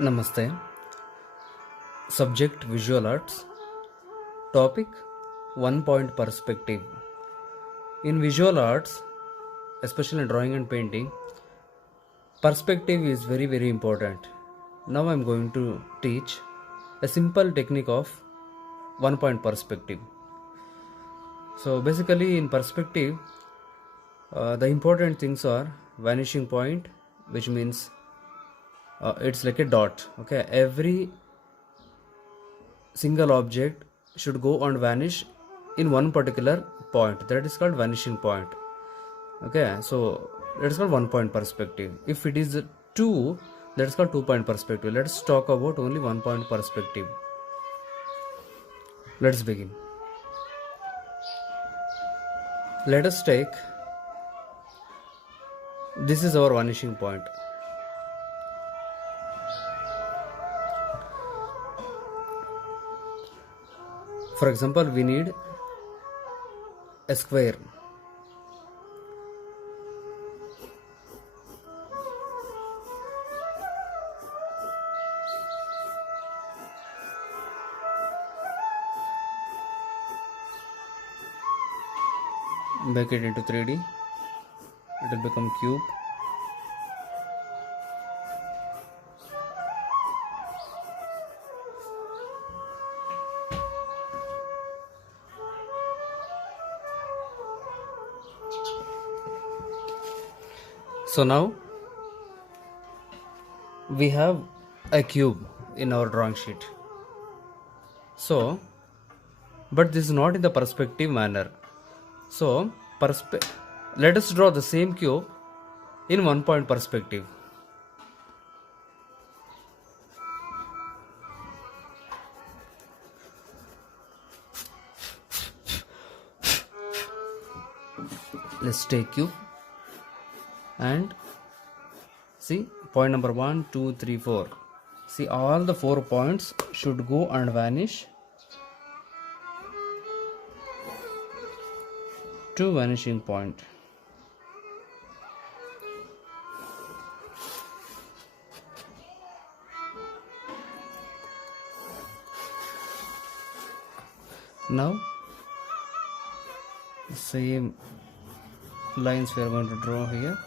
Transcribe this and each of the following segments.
Namaste. Subject Visual Arts. Topic One Point Perspective. In visual arts, especially in drawing and painting, perspective is very important. Now I'm going to teach a simple technique of one point perspective. So basically, in perspective, the important things are vanishing point, which means it's like a dot. Okay, every single object should go and vanish in one particular point, that is called vanishing point. Okay, so that is called one point perspective. If it is two, that is called 2 point perspective. Let's talk about only 1 point perspective. Let's begin. Let us take, this is our vanishing point. For example, we need a square. Make it into 3D. It will become cube. So now we have a cube in our drawing sheet. So, but this is not in the perspective manner. So, let us draw the same cube in 1 point perspective. Let's take cube and see point number 1, 2, 3, 4. See, all the 4 points should go and vanish to vanishing point. Now same lines we are going to draw here.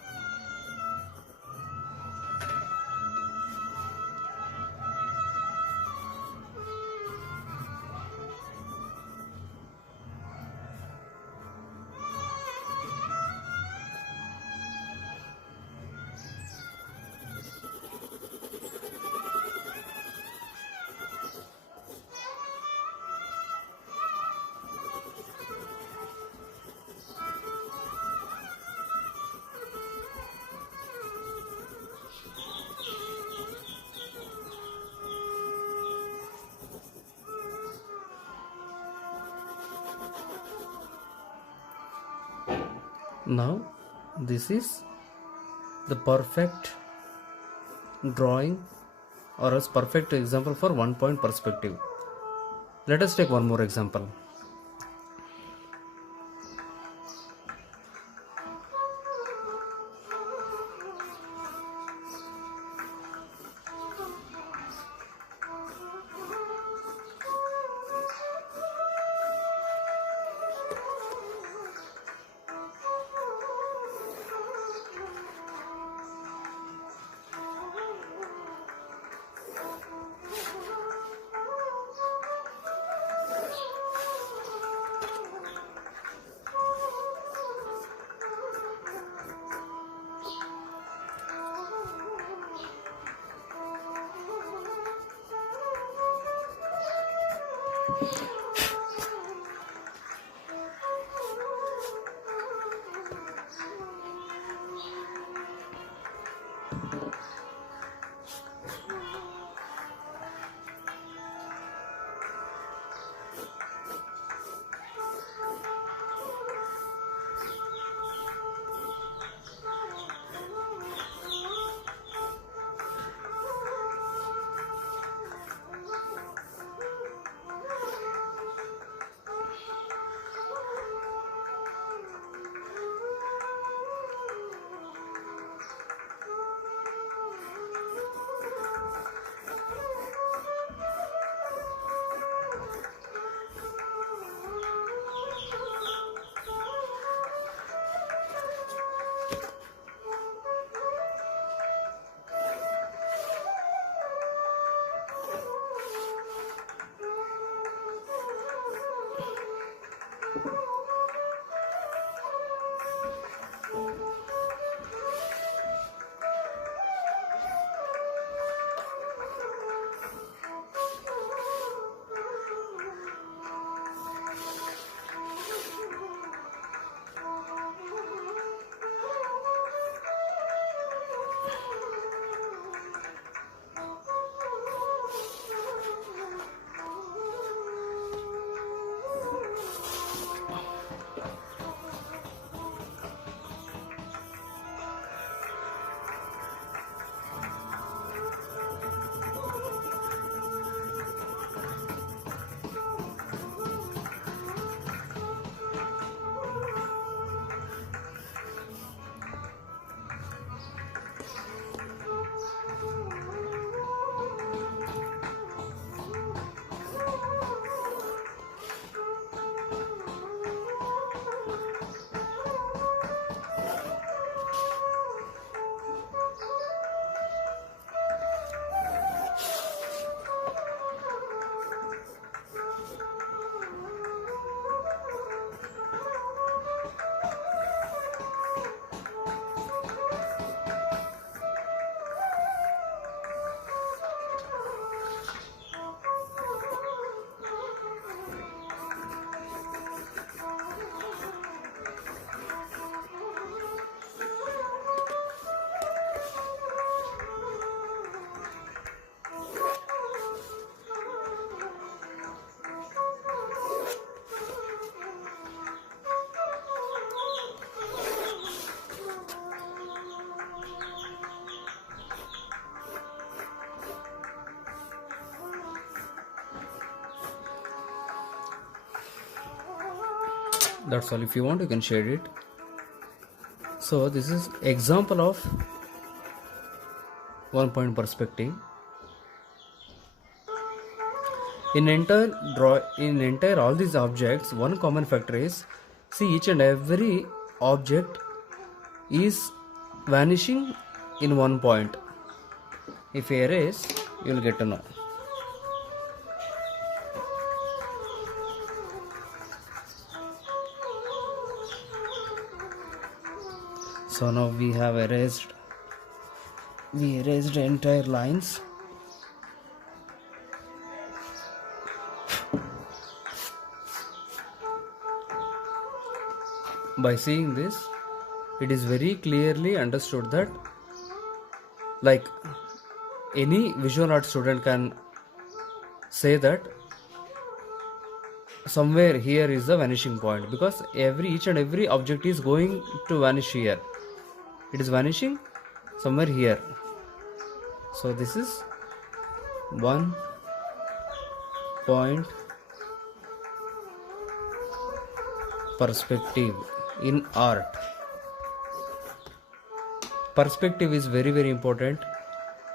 Now this is the perfect drawing or as perfect example for 1 point perspective. Let us take one more example. That's all. If you want, you can shade it. So this is example of 1 point perspective. In entire all these objects, one common factor is, see, each and every object is vanishing in 1 point. If you erase, you will get to know. So now we erased entire lines. By seeing this, it is very clearly understood that, like, any visual art student can say that somewhere here is the vanishing point, because each and every object is going to vanish here. It is vanishing somewhere here. So this is 1 point perspective in art. Perspective is very, very important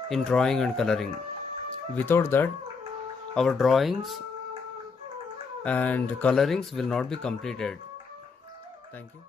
in drawing and coloring. Without that, our drawings and colorings will not be completed. Thank you.